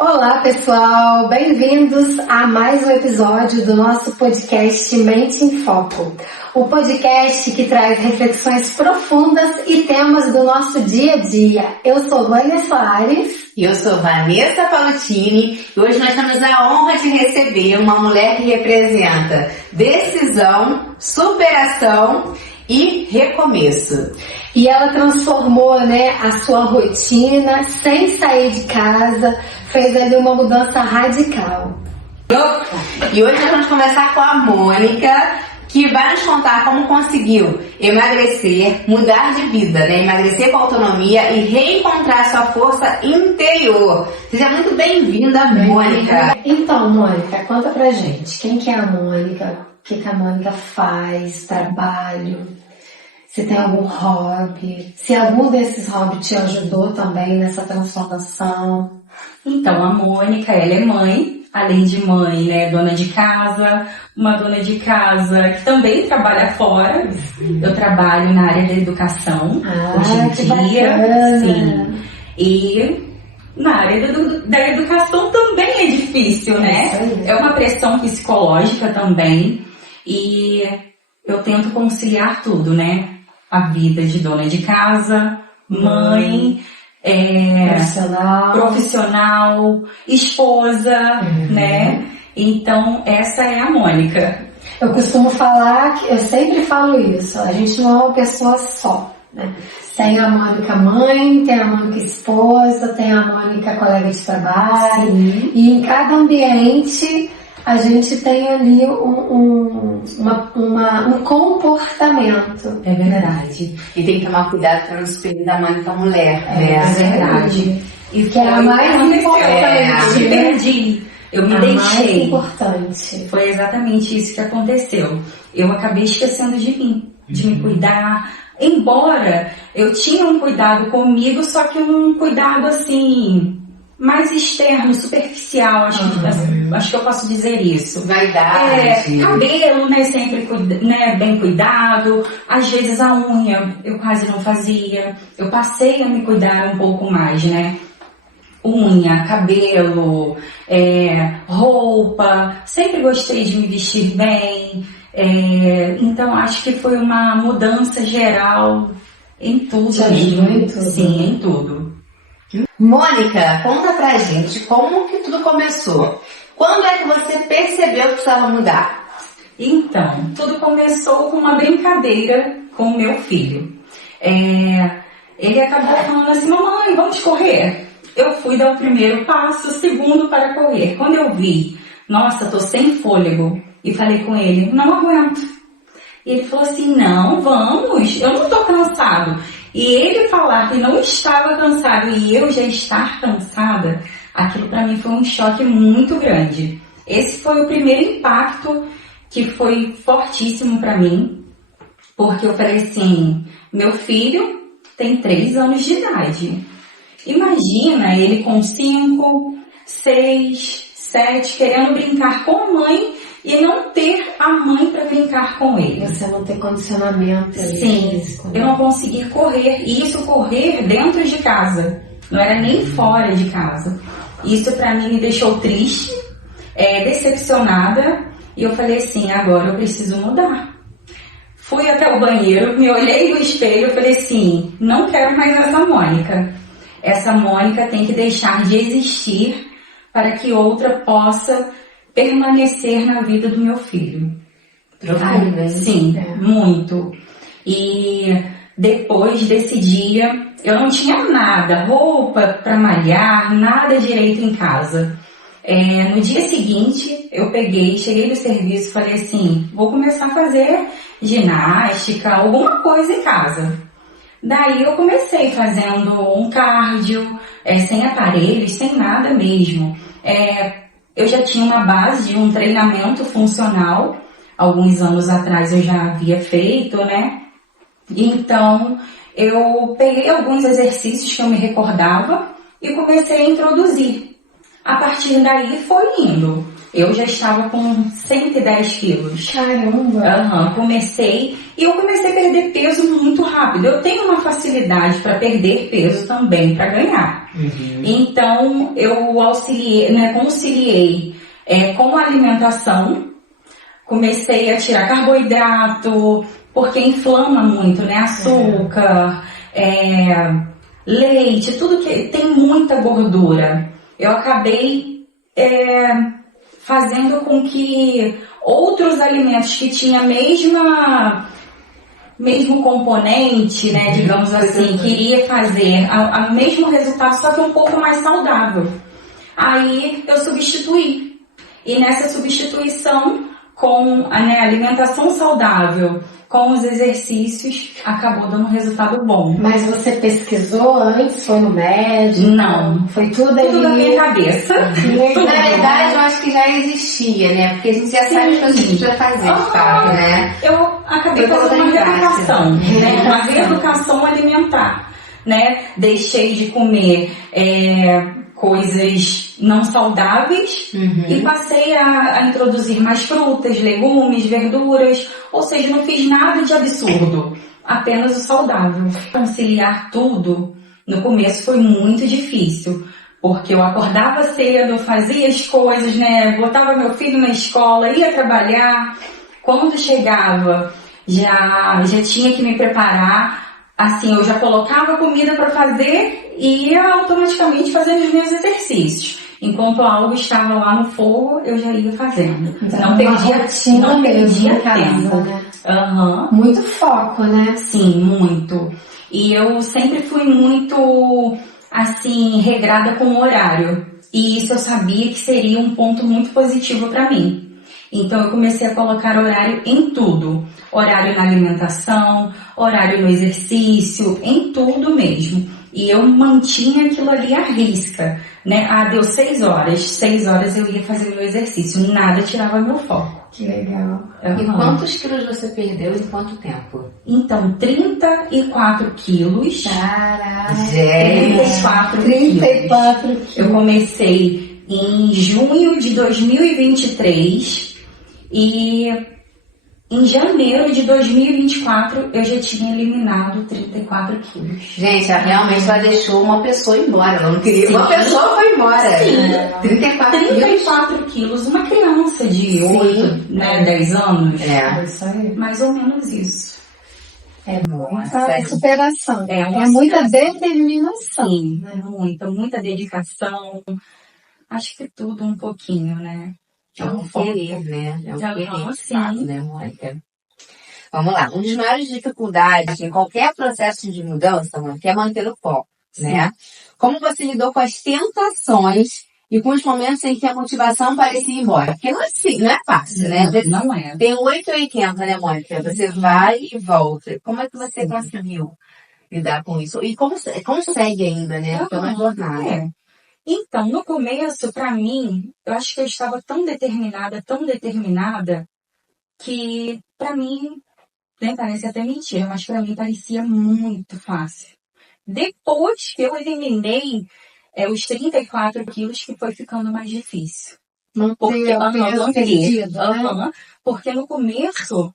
Olá, pessoal! Bem-vindos a mais um episódio do nosso podcast Mente em Foco. O podcast que traz reflexões profundas e temas do nosso dia a dia. Eu sou Vânia Soares. E eu sou Vanessa Palutini. E hoje nós temos a honra de receber uma mulher que representa decisão, superação e recomeço. E ela transformou, a sua rotina sem sair de casa, fez ali uma mudança radical. E hoje nós vamos conversar com a Mônica, que vai nos contar como conseguiu emagrecer, mudar de vida, emagrecer com autonomia e reencontrar sua força interior. Seja muito bem-vinda, Mônica. Então, Mônica, conta pra gente, quem que é a Mônica? O que a Mônica faz? Trabalho? Se tem algum hobby? Se algum desses hobbies te ajudou também nessa transformação? Então, a Mônica, ela é mãe, além de mãe, dona de casa, uma dona de casa que também trabalha fora. Eu trabalho na área da educação hoje em dia. Sim. E na área da educação também é difícil, É uma pressão psicológica também. E eu tento conciliar tudo, A vida de dona de casa, mãe, profissional, esposa, Então, essa é a Mônica. Eu costumo falar, eu sempre falo isso, a gente não é uma pessoa só, Tem a Mônica mãe, tem a Mônica esposa, tem a Mônica colega de trabalho. Sim. E em cada ambiente a gente tem ali um comportamento. É verdade. E tem que tomar cuidado para não se perder da Mônica mulher. É verdade. E que é a mais importante. Eu me perdi. Eu me deixei. Mais importante. Foi exatamente isso que aconteceu. Eu acabei esquecendo de mim, de me cuidar. Embora eu tinha um cuidado comigo, só que um cuidado assim, mais externo, superficial, acho que eu posso dizer isso. Vaidade. Cabelo, sempre bem cuidado. Às vezes a unha eu quase não fazia. Eu passei a me cuidar um pouco mais, Unha, cabelo, roupa. Sempre gostei de me vestir bem. Então acho que foi uma mudança geral em tudo. Sim, em tudo. Mônica, conta pra gente como que tudo começou. Quando é que você percebeu que precisava mudar? Então, tudo começou com uma brincadeira com o meu filho. Ele acabou falando assim: mamãe, vamos correr? Eu fui dar o primeiro passo, o segundo para correr. Quando eu vi, nossa, tô sem fôlego, e falei com ele: não aguento. E ele falou assim: não, vamos, eu não tô cansado. E ele falar que não estava cansado e eu já estar cansada, aquilo para mim foi um choque muito grande. Esse foi o primeiro impacto que foi fortíssimo para mim, porque eu falei assim: meu filho tem 3 anos de idade. Imagina ele com 5, 6, 7, querendo brincar com a mãe e não ter a mãe para brincar com ele. Você não ter condicionamento. Sim, eu não consegui correr. E isso correr dentro de casa, não era nem fora de casa. Isso para mim me deixou triste, decepcionada. E eu falei assim: agora eu preciso mudar. Fui até o banheiro, me olhei no espelho e falei assim: não quero mais essa Mônica. Essa Mônica tem que deixar de existir para que outra possa permanecer na vida do meu filho. Sim, muito. E depois desse dia, eu não tinha nada, roupa para malhar, nada direito em casa. No dia seguinte, eu cheguei do serviço e falei assim: vou começar a fazer ginástica, alguma coisa em casa. Daí eu comecei fazendo um cardio, sem aparelhos, sem nada mesmo. Eu já tinha uma base de um treinamento funcional, alguns anos atrás eu já havia feito, Então, eu peguei alguns exercícios que eu me recordava e comecei a introduzir. A partir daí foi indo. eu já estava com 110 quilos. Caramba! Comecei a perder peso muito rápido. Eu tenho uma facilidade para perder peso também, para ganhar. Então, eu auxiliei, né, conciliei com a alimentação, comecei a tirar carboidrato, porque inflama muito, né? Açúcar, leite, tudo que tem muita gordura. Eu acabei fazendo com que outros alimentos que tinham mesmo componente, né, digamos assim, queria fazer o mesmo resultado, só que um pouco mais saudável. Aí eu substituí. E nessa substituição, com a alimentação saudável, com os exercícios, acabou dando um resultado bom. Mas você pesquisou antes? Foi no médico? Não. Foi tudo Tudo na minha cabeça. Na verdade, eu acho que já existia, né? Porque a gente já sabe o que a gente precisa fazer, de fato, né? Eu acabei fazendo uma reeducação, né? Uma reeducação alimentar, né? Deixei de comer coisas não saudáveis e passei a introduzir mais frutas, legumes, verduras, ou seja, não fiz nada de absurdo, apenas o saudável. Conciliar tudo, no começo foi muito difícil, porque eu acordava cedo, fazia as coisas, né, botava meu filho na escola, ia trabalhar, quando chegava já tinha que me preparar. Assim, eu já colocava comida para fazer e ia automaticamente fazendo os meus exercícios. Enquanto algo estava lá no fogo, eu já ia fazendo. Então, não perdia tempo. Né? Muito foco, né? Sim, muito. E eu sempre fui muito, assim, regrada com o horário. E isso eu sabia que seria um ponto muito positivo para mim. Então eu comecei a colocar horário em tudo. Horário na alimentação, horário no exercício, em tudo mesmo. E eu mantinha aquilo ali à risca, né? Deu 6 horas. 6 horas eu ia fazer meu exercício. Nada tirava meu foco. Que legal. E quantos quilos você perdeu em quanto tempo? Então, 34 quilos. Caraca! 34 quilos. Eu comecei em junho de 2023 e em janeiro de 2024 eu já tinha eliminado 34 quilos. Gente, realmente ela deixou uma pessoa embora. Ela não queria. Sim. Uma pessoa foi embora. Sim. 34 quilos. Uma criança de 8, né, 10 anos. Isso aí. Mais ou menos isso. É muita superação. É muita determinação. Sim, muita dedicação. Acho que tudo um pouquinho, né? É um querer, né? É um querer, sim. fato, né, Mônica? Vamos lá. Uma das maiores dificuldades em qualquer processo de mudança, Mônica, é manter o foco, né? Como você lidou com as tentações e com os momentos em que a motivação parecia ir embora? Porque não é fácil, né? Não é. Tem 880, né, Mônica? Você vai e volta. Como é que você conseguiu lidar com isso? E como segue ainda, né? É uma jornada. Então, no começo, pra mim, eu acho que eu estava tão determinada, que pra mim, né, parece até mentira, mas pra mim parecia muito fácil. Depois que eu eliminei os 34 quilos, que foi ficando mais difícil. Porque no começo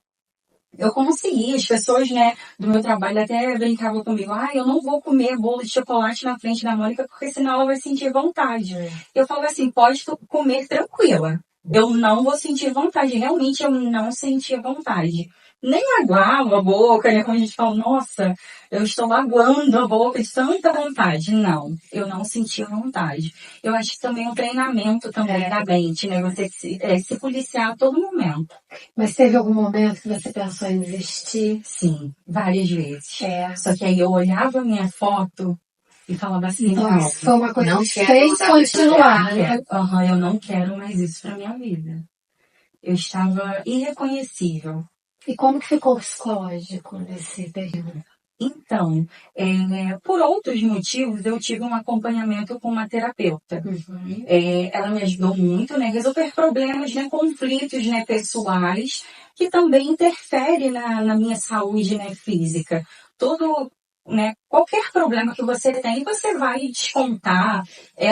eu consegui, as pessoas, né, do meu trabalho até brincavam comigo, eu não vou comer bolo de chocolate na frente da Mônica, porque senão ela vai sentir vontade. Eu falo assim, pode comer tranquila. Eu não vou sentir vontade. Realmente eu não sentia vontade. Nem aguava a boca, né? Quando a gente fala, nossa, eu estou aguando a boca de tanta vontade. Não, eu não sentia vontade. Eu acho que também é um treinamento também da mente, né? Você se policiar a todo momento. Mas teve algum momento que você pensou em desistir? Sim, várias vezes. Só que aí eu olhava a minha foto e falava assim, então, isso foi uma coisa que fez continuar. Eu não quero mais isso pra minha vida. Eu estava irreconhecível. E como que ficou o psicológico nesse período? Então, por outros motivos, eu tive um acompanhamento com uma terapeuta. Ela me ajudou muito, né, a resolver problemas, né, conflitos, né, pessoais, que também interferem na minha saúde, né, física. né? Qualquer problema que você tem, você vai descontar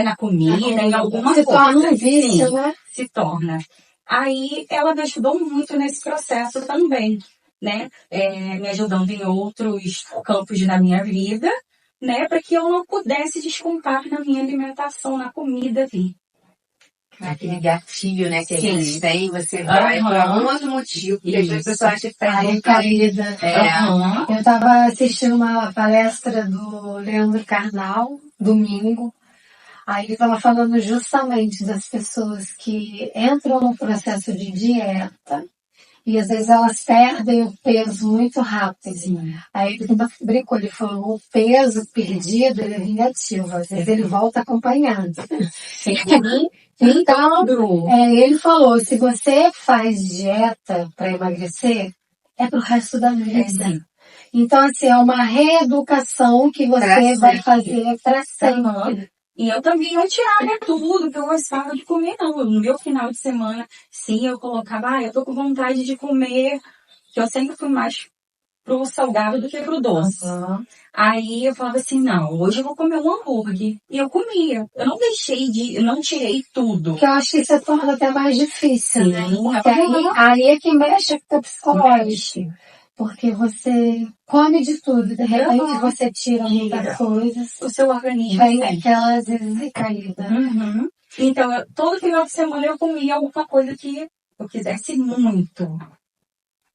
na comida, em alguma Se coisa. torna um vício, Sim, né? se torna. Aí ela me ajudou muito nesse processo também, né? Me ajudando em outros campos da minha vida, né? Para que eu não pudesse descontar na minha alimentação, na comida ali. Aquele gatilho, né, que a Sim. gente tem, você vai por algum outro motivo, porque às vezes a pessoa acha que tá Ai, querida. Eu estava assistindo uma palestra do Leandro Carnal, domingo. Aí ele estava falando justamente das pessoas que entram no processo de dieta e às vezes elas perdem o peso muito rápido. Sim. Aí ele brincou, ele falou, o peso perdido ele é vingativo, às vezes ele volta acompanhado. Então, ele falou, se você faz dieta para emagrecer, é pro resto da vida. Então, assim, é uma reeducação que você vai fazer para sempre. E eu também não tirava tudo que eu gostava de comer, não. No meu final de semana, sim, eu colocava, eu tô com vontade de comer, que eu sempre fui mais pro salgado do que pro doce. Aí eu falava assim, não, hoje eu vou comer um hambúrguer. E eu comia. Eu não eu não tirei tudo. Porque eu acho que isso torna até mais difícil, né? Porque aí é que mexe com o psicológico. Porque você come de tudo, de repente você tira muitas coisas. O seu organismo vem aquelas recaídas. Então, todo final de semana eu comia alguma coisa que eu quisesse muito.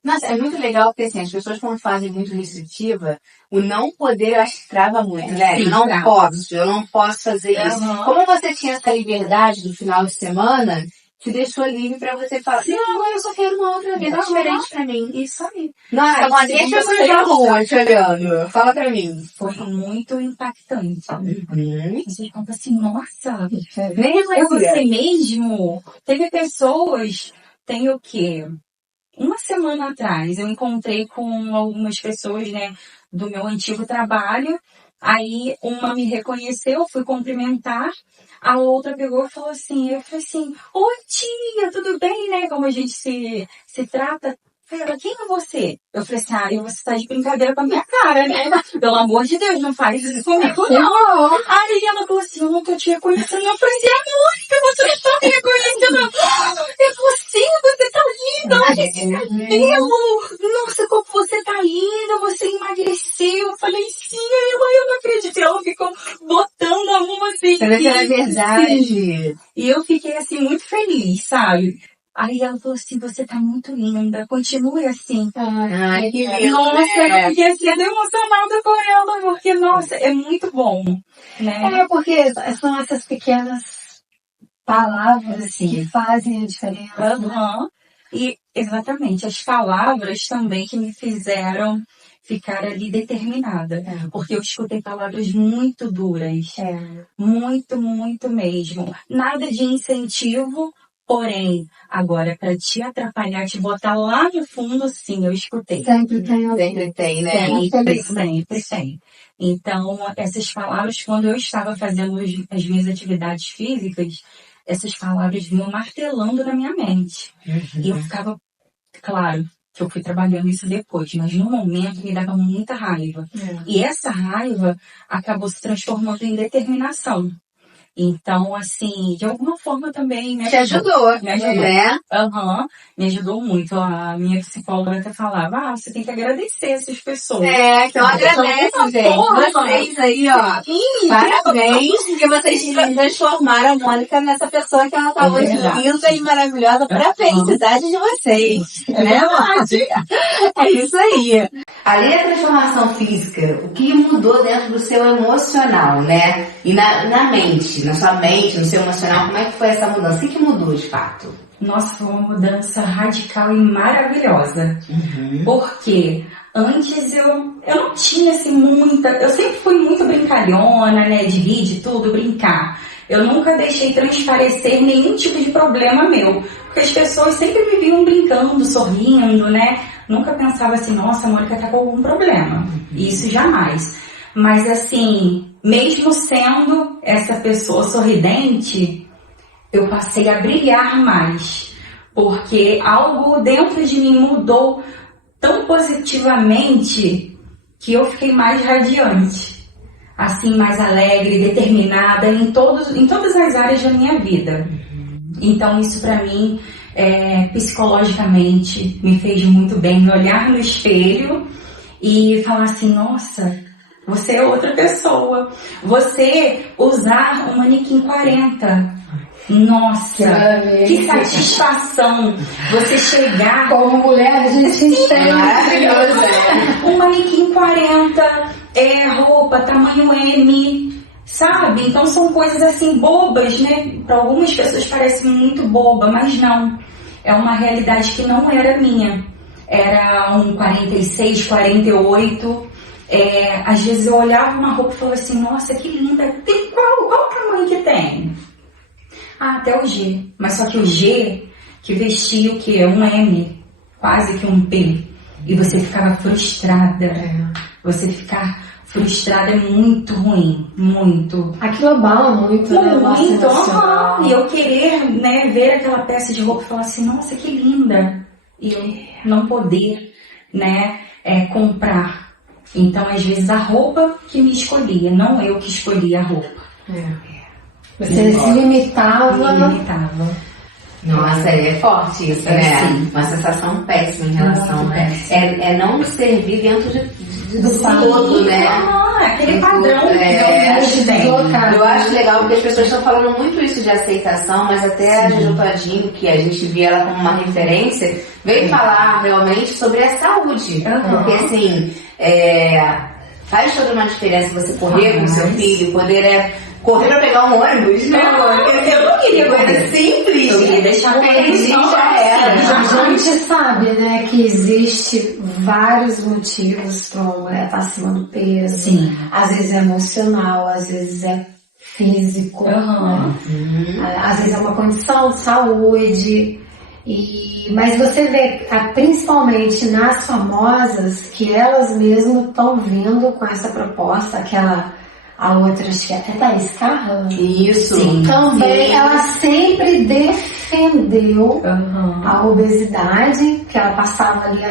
Nossa, é muito legal porque assim, as pessoas quando fazem muito restritiva, o não poder eu acho que trava muito, né? Sim, eu não posso fazer isso. Como você tinha essa liberdade do final de semana, te deixou livre pra você falar, não, eu só quero uma outra vida diferente pra mim. Isso aí. Nossa, mas deixa eu pessoas na rua te olhando. Fala pra mim. Foi muito impactante. Você conta assim, nossa, nem é você mesmo? Teve pessoas, tem o quê? Uma semana atrás, eu encontrei com algumas pessoas, né, do meu antigo trabalho. Aí uma me reconheceu, fui cumprimentar, a outra pegou e falou assim, eu falei assim, oi tia, tudo bem, né? Como a gente se trata. Ela, quem é você? Eu falei assim, você tá de brincadeira com a minha cara, né? Pelo amor de Deus, não faz isso comigo, não. Aí ela falou assim, eu não tô te reconhecendo. Eu falei assim, Mônica, você não tá me reconhecendo. É você tá linda, nossa, como você tá linda, você emagreceu. Eu falei, sim, eu não acredito. E ela ficou botando a mão assim. Parece que era verdade. Sim. E eu fiquei assim, muito feliz, sabe? Aí ela falou assim, você tá muito linda, continue assim. Ai, que lindo. Nossa, eu fiquei assim, emocionada com ela, porque, nossa, é muito bom, né? Porque são essas pequenas palavras que fazem a diferença. E, exatamente, as palavras também que me fizeram ficar ali determinada. Porque eu escutei palavras muito duras. Muito, muito mesmo. Nada de incentivo. Porém, agora, para te atrapalhar, te botar lá no fundo, sim, eu escutei. Sempre tem, né? Sempre tem. Então, essas palavras, quando eu estava fazendo as minhas atividades físicas, essas palavras vinham martelando na minha mente. E eu ficava, claro, que eu fui trabalhando isso depois, mas no momento me dava muita raiva. E essa raiva acabou se transformando em determinação. Então, assim, de alguma forma também me ajudou, né? Me ajudou muito. A minha psicóloga até falava, você tem que agradecer essas pessoas. Então agradeço, gente. Vocês aí, ó. Parabéns, porque vocês transformaram a Mônica nessa pessoa que ela tá hoje linda e maravilhosa pra felicidade de vocês. Né, Mônica? É isso aí. Além da transformação física, o que mudou dentro do seu emocional, né? E na mente, na sua mente, no seu emocional, como é que foi essa mudança? O que mudou de fato? Nossa, foi uma mudança radical e maravilhosa. Porque antes eu não tinha assim muita... Eu sempre fui muito brincalhona, né? De rir, de tudo, brincar. Eu nunca deixei transparecer nenhum tipo de problema meu. Porque as pessoas sempre me viam brincando, sorrindo, né? Nunca pensava assim, nossa, a Mônica tá com algum problema. Isso jamais. Mas assim, mesmo sendo essa pessoa sorridente, eu passei a brilhar mais. Porque algo dentro de mim mudou tão positivamente que eu fiquei mais radiante, assim, mais alegre, determinada em todas as áreas da minha vida. Então isso pra mim, psicologicamente, me fez muito bem, me olhar no espelho e falar assim, nossa, você é outra pessoa. Você usar um manequim 40. Nossa, que satisfação você chegar. Como mulher, a gente tem Maravilhoso, um manequim 40, roupa tamanho M, sabe? Então são coisas assim bobas, né? Para algumas pessoas parece muito boba, mas não. É uma realidade que não era minha. Era um 46, 48. Às vezes eu olhava uma roupa e falava assim, nossa, que linda. Tem qual tamanho que tem? Até o G. Mas só que o G, que vestia o quê? Um M, quase que um P. E você ficava frustrada. Você ficar frustrada é muito ruim. Muito. Aquilo abala muito, né? Muito. E eu querer, né, ver aquela peça de roupa e falar assim, nossa, que linda. E eu não poder, né, comprar. Então, às vezes, a roupa que me escolhia, não eu que escolhia a roupa. Você se limitava. Me limitava. Nossa, é forte isso, né? Sim. Uma sensação péssima em relação, né? É não servir dentro do salão, todo, né? Aquele padrão. Eu acho legal porque as pessoas estão falando muito isso de aceitação, mas até a Juju Todinho, que a gente via ela como uma referência, veio falar realmente sobre a saúde. Porque assim, faz toda uma diferença você correr com seu filho, poder correr pra pegar um ônibus, né? Eu não queria correr. Simples. Eu queria deixar perdi, já era. A gente sabe, né, que existe vários motivos para uma mulher estar acima do peso. Sim. Às vezes é emocional, às vezes é físico, né? Às vezes é uma condição de saúde. Mas você vê, principalmente nas famosas, que elas mesmas estão vindo com essa proposta, a outra, acho que é Thaís Carrão. Isso. Sim, também, sim. Ela sempre defendeu a obesidade, que ela passava ali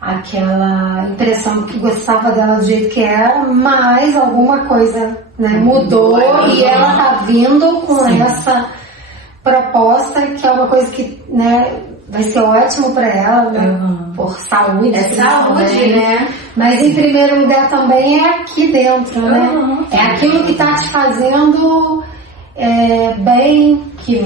aquela impressão que gostava dela do jeito que era, mas alguma coisa, né, mudou e ela tá vindo com essa proposta, que é uma coisa que, né, vai ser ótimo para ela, né? Por saúde. É saúde, né? Mas em primeiro lugar também é aqui dentro, né? É aquilo que tá te fazendo bem, que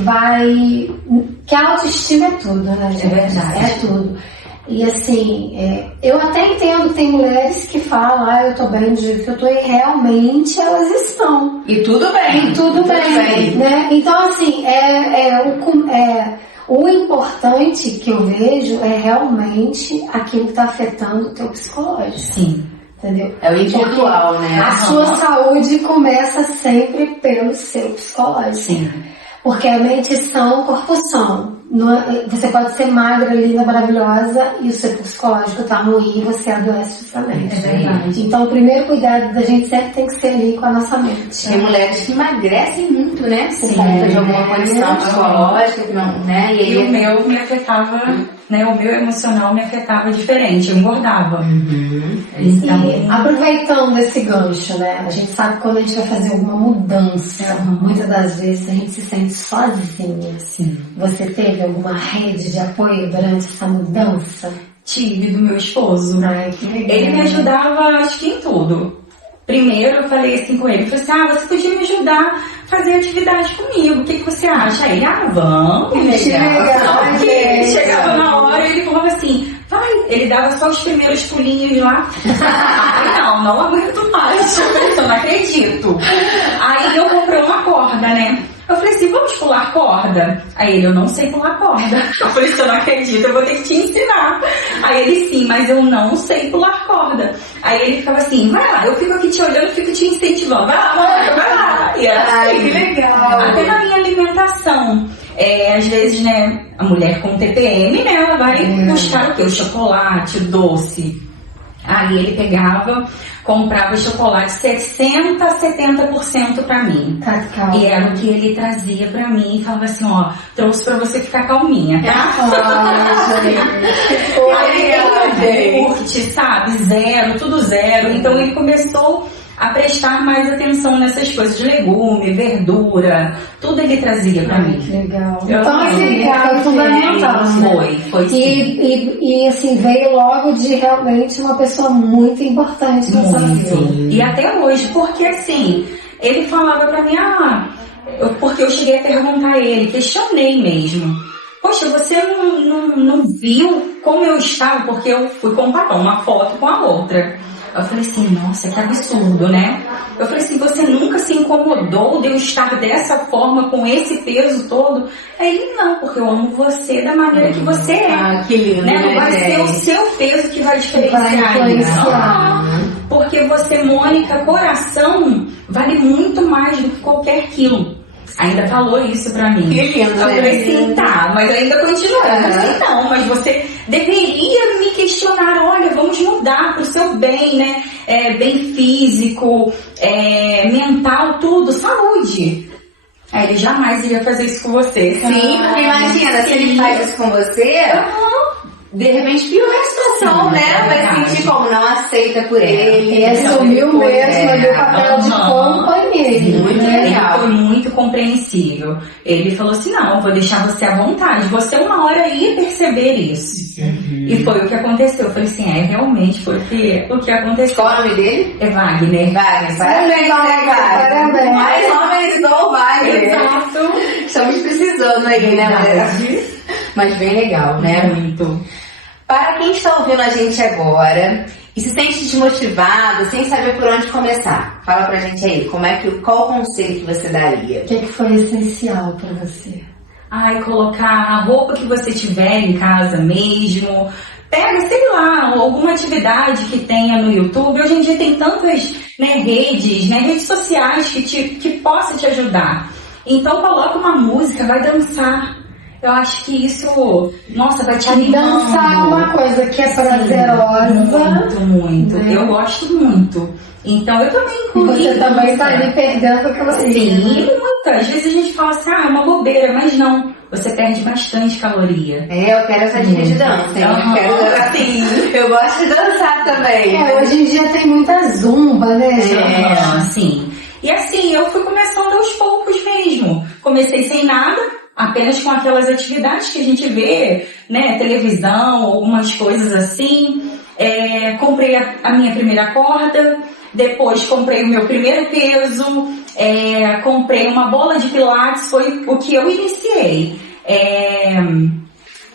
a autoestima é tudo, né, gente? É verdade. É tudo. E assim, eu até entendo que tem mulheres que falam, eu tô bem do jeito que eu tô, e realmente elas estão. E tudo bem. E tudo bem, né? Então assim, o importante que eu vejo é realmente aquilo que está afetando o teu psicológico. Sim. Entendeu? É o individual, né? A sua saúde começa sempre pelo seu psicológico. Sim. Porque a mente são, corpo são. Você pode ser magra, linda, maravilhosa e o seu psicológico tá ruim e você adoece justamente. É verdade. Então o primeiro cuidado da gente sempre tem que ser ali com a nossa mente. Tem mulheres que emagrecem muito, né? Por Sim. conta de alguma condição psicológica, que não, né? E o meu me afetava, né? O meu emocional me afetava diferente, eu engordava. Então, E aproveitando esse gancho, né? A gente sabe que quando a gente vai fazer alguma mudança, muitas das vezes a gente se sente sozinha. Sim. Você teve alguma rede de apoio durante essa mudança? Tive do meu esposo. Ai, que legal. Ele me ajudava, acho que em tudo. Primeiro eu falei assim com ele, falei assim, você podia me ajudar a fazer atividade comigo, o que você acha? Aí ele, vamos, legal. Chegava na hora e ele falava assim, vai, ele dava só os primeiros pulinhos lá. Aí não aguento mais, eu não acredito. Aí eu comprei uma corda, né? Eu falei assim, vamos pular corda? Aí ele, eu não sei pular corda. Eu falei, se eu não acredito, eu vou ter que te ensinar. Aí ele, sim, mas eu não sei pular corda. Aí ele ficava assim, vai lá, eu fico aqui te olhando, fico te incentivando. Vai lá. E era assim. Ai, que legal. Até na minha alimentação. Às vezes, né, a mulher com TPM, né, ela vai buscar o quê? O chocolate, o doce. Aí ele pegava, comprava chocolate 60% a 70% pra mim. Cacau. E era o que ele trazia pra mim e falava assim, ó, trouxe pra você ficar calminha, tá? Aí, curte, sabe? Zero, tudo zero. Então ele começou a prestar mais atenção nessas coisas de legume, verdura, tudo ele trazia pra mim. Que legal. Eu Então, assim, foi fundamental, né? Foi sim. E assim, veio logo de realmente uma pessoa muito importante na sua vida. E até hoje, porque assim, ele falava pra mim, porque eu cheguei a perguntar a ele, questionei mesmo. Poxa, você não viu como eu estava? Porque eu fui comparar uma foto com a outra. Eu falei assim, nossa, que absurdo, né? Eu falei assim, você nunca se incomodou de eu estar dessa forma, com esse peso todo? Aí ele, não, porque eu amo você da maneira que você é. Ah, que lindo, né? Não vai ser o seu peso que vai diferenciar. Porque você, Mônica, coração, vale muito mais do que qualquer quilo. Ainda falou isso pra mim. Que lindo, eu falei assim, tá, mas ainda continua. Eu falei assim, não, mas você deveria me questionar, olha, vamos mudar pro seu bem, né? Bem físico, mental, tudo, saúde. Aí ele jamais iria fazer isso com você. Sim, porque imagina, se ele faz isso com você, de repente piora a situação, né? Vai sentir como não aceita por ele. Ele assumiu mesmo ali o papel de companheiro. Muito Ele legal. foi muito compreensível. Ele falou assim, não, eu vou deixar você à vontade. Você uma hora ia perceber isso. E foi o que aconteceu. Eu falei assim, realmente foi o que aconteceu. Qual é o nome dele? É Wagner. Wagner. Parabéns, né, Wagner? Parabéns. Mais homens igual o Wagner. Exato. Estamos precisando aí, né, mulher? Mas bem legal, né? Muito. Para quem está ouvindo a gente agora e se sente desmotivado, sem saber por onde começar, fala pra gente aí, qual o conselho que você daria? O que foi essencial pra você? Colocar a roupa que você tiver em casa mesmo. Pega, sei lá, alguma atividade que tenha no YouTube. Hoje em dia tem tantas redes sociais que possa te ajudar. Então coloca uma música, vai dançar. Eu acho que isso, nossa, vai te animando. Dançar é uma coisa que é prazerosa. Muito. Eu gosto muito. Então eu também incluí. Você também está ali perdendo o que você Sim, muito. Às vezes a gente fala assim, é uma bobeira, mas não. Você perde bastante caloria. Eu quero essa dica de dança, hein? Eu quero dançar sim. Eu gosto de dançar também. Hoje em dia tem muita zumba, né, gente? Sim. E assim, eu fui começando aos poucos mesmo. Comecei sem nada, apenas com aquelas atividades que a gente vê, né, televisão, algumas coisas assim. Comprei a minha primeira corda, depois comprei o meu primeiro peso, comprei uma bola de pilates, foi o que eu iniciei.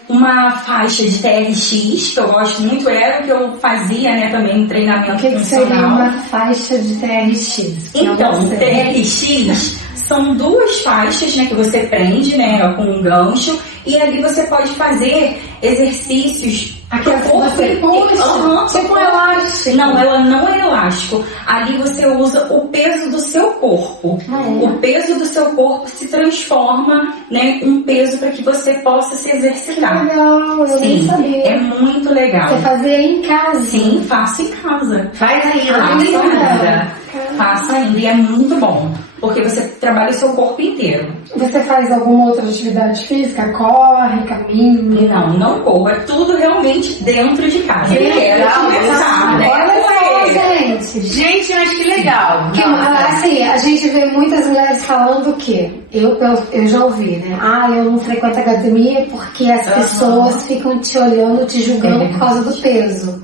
Uma faixa de TRX, que eu gosto muito, era o que eu fazia, né, também no treinamento funcional. O que seria uma faixa de TRX? Então, TRX são duas faixas, né, que você prende, né, com um gancho, e ali você pode fazer exercícios. Aquela que você puxa, tipo um elástico. Não, ela não é elástico. Ali você usa o peso do seu corpo. O peso do seu corpo se transforma, né, um peso para que você possa se exercitar. Legal, eu nem sabia. É muito legal. Você fazia em casa? Sim, faço em casa. Faz ainda. Faço em casa. Faço ainda e é muito bom. Porque você trabalha o seu corpo inteiro. Você faz alguma outra atividade física? Corre, caminha? Não corro. É tudo realmente dentro de casa. Olha só, gente. Gente, mas que legal. Assim, a gente vê muitas mulheres falando o quê? Eu já ouvi, né? Eu não frequento academia porque as pessoas ficam te olhando, te julgando por causa do peso.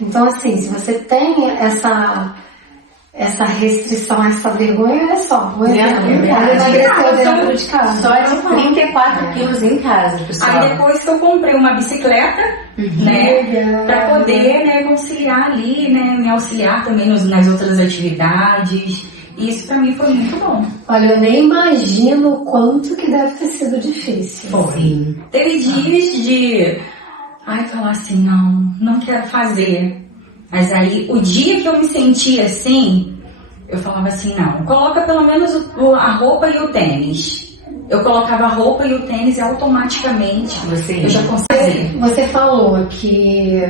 Então, assim, se você tem essa restrição, essa vergonha, olha só, ela emagreceu dentro de casa. Só de 34 quilos em casa, pessoal. Aí depois que eu comprei uma bicicleta, né, pra poder, né, conciliar ali, né, me auxiliar também nas outras atividades. Isso pra mim foi muito bom. Olha, eu nem imagino o quanto que deve ter sido difícil. Foi. Teve dias de falar assim, não quero fazer. Mas aí, o dia que eu me sentia assim, eu falava assim, não, coloca pelo menos a roupa e o tênis. Eu colocava a roupa e o tênis e automaticamente eu já conseguia. Você falou que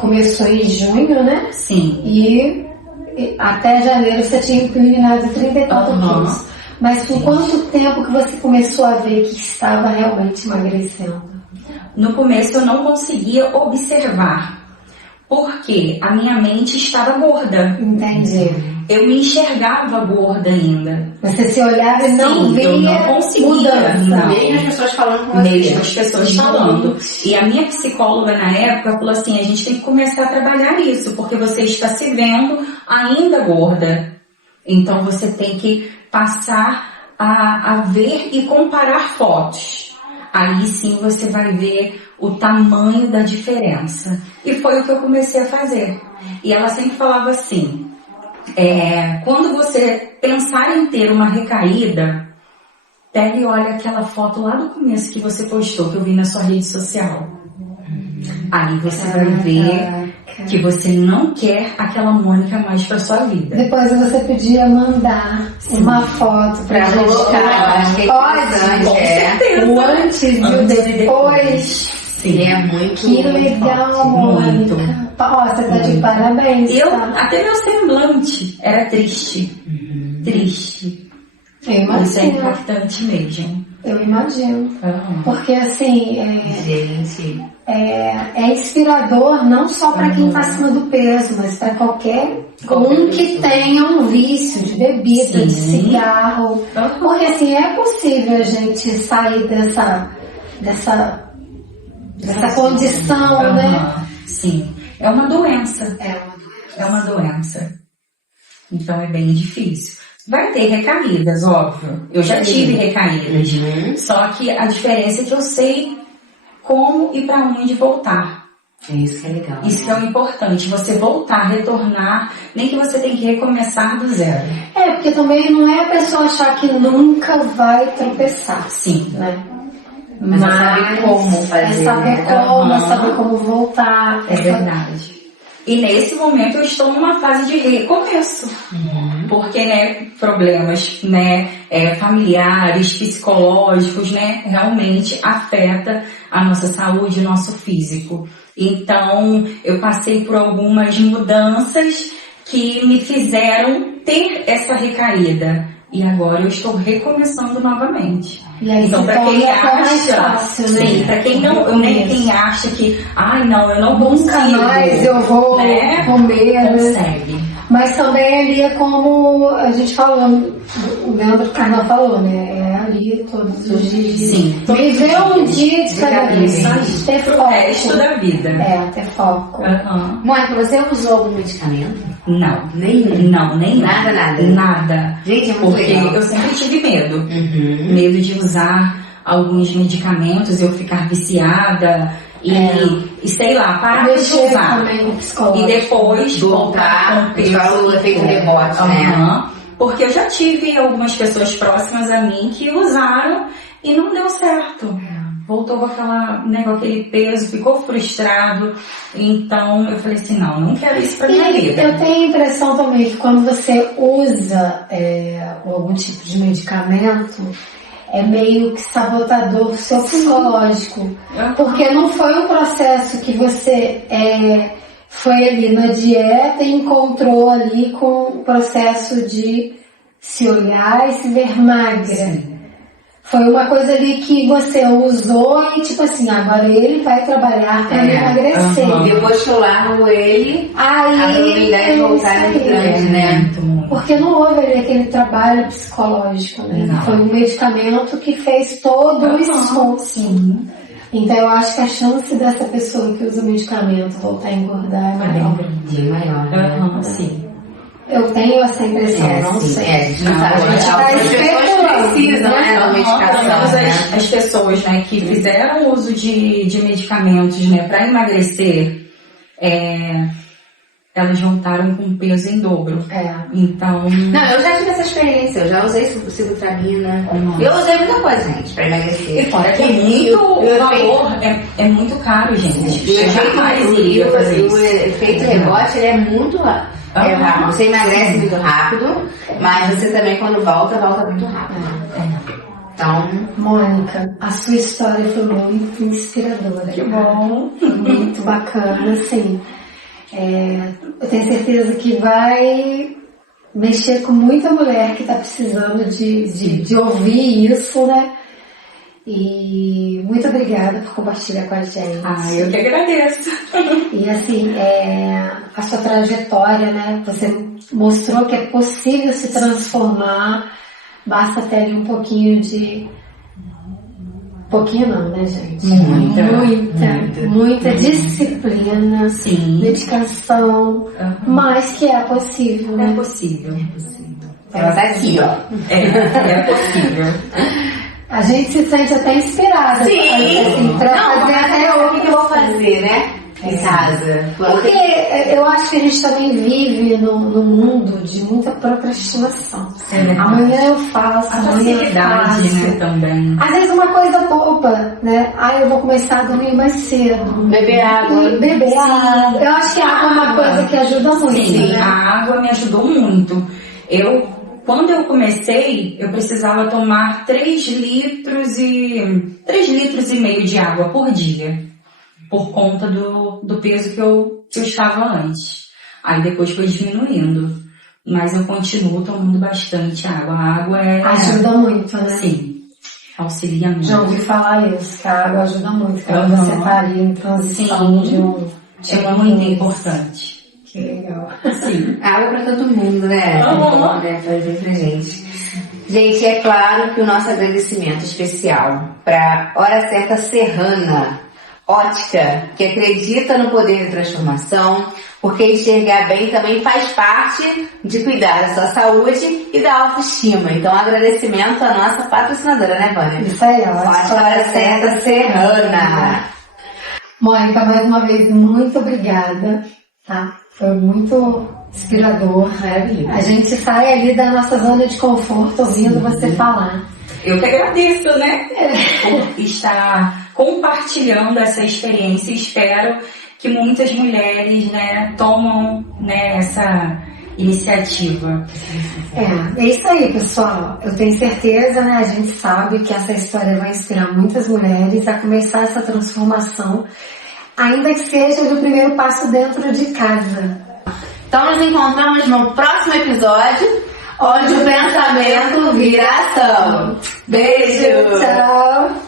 começou em junho, né? Sim. E até janeiro você tinha eliminado 34 quilos. Mas por quanto tempo que você começou a ver que estava realmente emagrecendo? No começo eu não conseguia observar, porque a minha mente estava gorda. Entendi. Eu me enxergava gorda ainda. Você se olhava e não via eu não conseguia, mudança. não. Mesmo as pessoas falando com você. Mesmo as pessoas falando. E a minha psicóloga na época falou assim, a gente tem que começar a trabalhar isso, porque você está se vendo ainda gorda. Então você tem que passar a ver e comparar fotos. Aí sim você vai ver o tamanho da diferença. E foi o que eu comecei a fazer. E ela sempre falava assim, quando você pensar em ter uma recaída, pega e olha aquela foto lá do começo que você postou, que eu vi na sua rede social. Aí você vai ver que você não quer aquela Mônica mais pra sua vida. Depois você podia mandar uma foto pra gente. Pode? O antes e o depois. Sim, é muito. Que legal, Mônica. Ó, você tá de parabéns. Até meu semblante era triste. Triste. Eu imagino. Isso é impactante mesmo. Eu imagino. Porque assim, gente, é inspirador não só para quem está acima do peso, mas para qualquer um que tenha um vício de bebida, de cigarro. Porque assim, é possível a gente sair dessa condição, né? Sim. É uma doença. É uma doença. Então é bem difícil. Vai ter recaídas, óbvio. Eu já tive recaídas. Só que a diferença é que eu sei como e para onde voltar. Isso que é legal. Isso que é o importante. Você voltar, retornar, nem que você tenha que recomeçar do zero. Porque também não é a pessoa achar que nunca vai tropeçar. Sim. Né? Mas é saber como fazer. É saber como, é saber como voltar. É verdade. E nesse momento eu estou numa fase de recomeço. Porque, problemas, familiares, psicológicos, realmente afeta a nossa saúde, o nosso físico. Então, eu passei por algumas mudanças que me fizeram ter essa recaída. E agora eu estou recomeçando novamente. E aí, então, para quem acha, fácil, né? sim, para quem não, quem acha que, não, eu não nunca consigo, mais eu vou comer, consegue. Mas também ali é como a gente falou, o Leandro Carnal falou, É ali todos os dias. Sim. Viver um dia de cada vez, ter foco. O resto da vida. Ter foco. Mônica, você usou algum medicamento? Não. Nenhum? Não, nenhum. Nada? Gente, é muito porque legal. Eu sempre tive medo. Medo de usar alguns medicamentos, eu ficar viciada e sei lá, parar de usar. E depois voltar com o efeito rebote, Porque eu já tive algumas pessoas próximas a mim que usaram e não deu certo. Voltou com aquele peso, ficou frustrado. Então eu falei assim, não quero isso pra minha vida. Eu tenho a impressão também que quando você usa algum tipo de medicamento, é meio que sabotador do seu psicológico. Porque não foi um processo que você foi ali na dieta e encontrou ali com o processo de se olhar e se ver magra. Foi uma coisa ali que você usou e tipo assim, agora ele vai trabalhar para emagrecer. Depois que eu largo ele, a probabilidade de voltar é grande, né? Porque não houve ali aquele trabalho psicológico, né? Foi um medicamento que fez todo o esforço. Então eu acho que a chance dessa pessoa que usa o medicamento voltar a engordar é maior. Sim. Eu tenho essa impressão, não sei. A gente não sabe. As pessoas precisam, da medicação. As pessoas, que fizeram uso de medicamentos, para emagrecer, elas voltaram com peso em dobro. Então... Não, eu já tive essa experiência. Eu já usei sibutramina. Eu usei muita coisa, gente, pra emagrecer. E fora que o valor é muito caro, gente. O efeito rebote, ele é muito rápido. Você emagrece muito rápido, mas você também, quando volta muito rápido. Então, Mônica, a sua história foi muito inspiradora. Que bom. Foi muito bacana, assim. Eu tenho certeza que vai mexer com muita mulher que está precisando de ouvir isso, né? E muito obrigada por compartilhar com a gente. Eu que agradeço. E assim, a sua trajetória, né? Você mostrou que é possível se transformar, basta ter um pouquinho de... Pouquinho não, né, gente? Muita disciplina, Sim. dedicação, mas que é possível, né? É possível. ela tá aqui, ó. É possível. A gente se sente até inspirada. Sim! Assim, pra fazer até o que eu vou fazer, né? Em casa. Porque eu acho que a gente também vive num mundo de muita procrastinação. Amanhã eu faço, A amanhã eu facilidade, faço. né, também. Às vezes uma coisa boba, né? Eu vou começar a dormir mais cedo. Beber água. Beber água. Eu acho que a água é uma coisa que ajuda muito, Sim, né? a água me ajudou muito. Quando eu comecei, eu precisava tomar 3,5 litros de água por dia, por conta do peso que eu estava antes. Aí depois foi diminuindo, mas eu continuo tomando bastante água. A água Ajuda muito, né? Sim, auxilia muito. Já ouvi falar isso, que a água ajuda muito, quando você tá ali em transição de É muito importante. Que legal. Sim. Água pra todo mundo, né? Bom, né? Fazer pra gente. Gente, é claro que o nosso agradecimento especial para Hora Certa Serrana Ótica, que acredita no poder de transformação, porque enxergar bem também faz parte de cuidar da sua saúde e da autoestima. Então, agradecimento à nossa patrocinadora, né, Vânia? Isso aí, ó. Hora Certa Serrana. Mônica, mais uma vez, muito obrigada, tá? Foi muito inspirador. A gente sai ali da nossa zona de conforto ouvindo você falar. Eu que agradeço, né? Por estar compartilhando essa experiência. Espero que muitas mulheres, né, tomam, né, essa iniciativa. É isso aí, pessoal. Eu tenho certeza, né? A gente sabe que essa história vai inspirar muitas mulheres a começar essa transformação, ainda que seja do primeiro passo dentro de casa. Então nos encontramos no próximo episódio, onde o pensamento vira ação. Beijo! Tchau!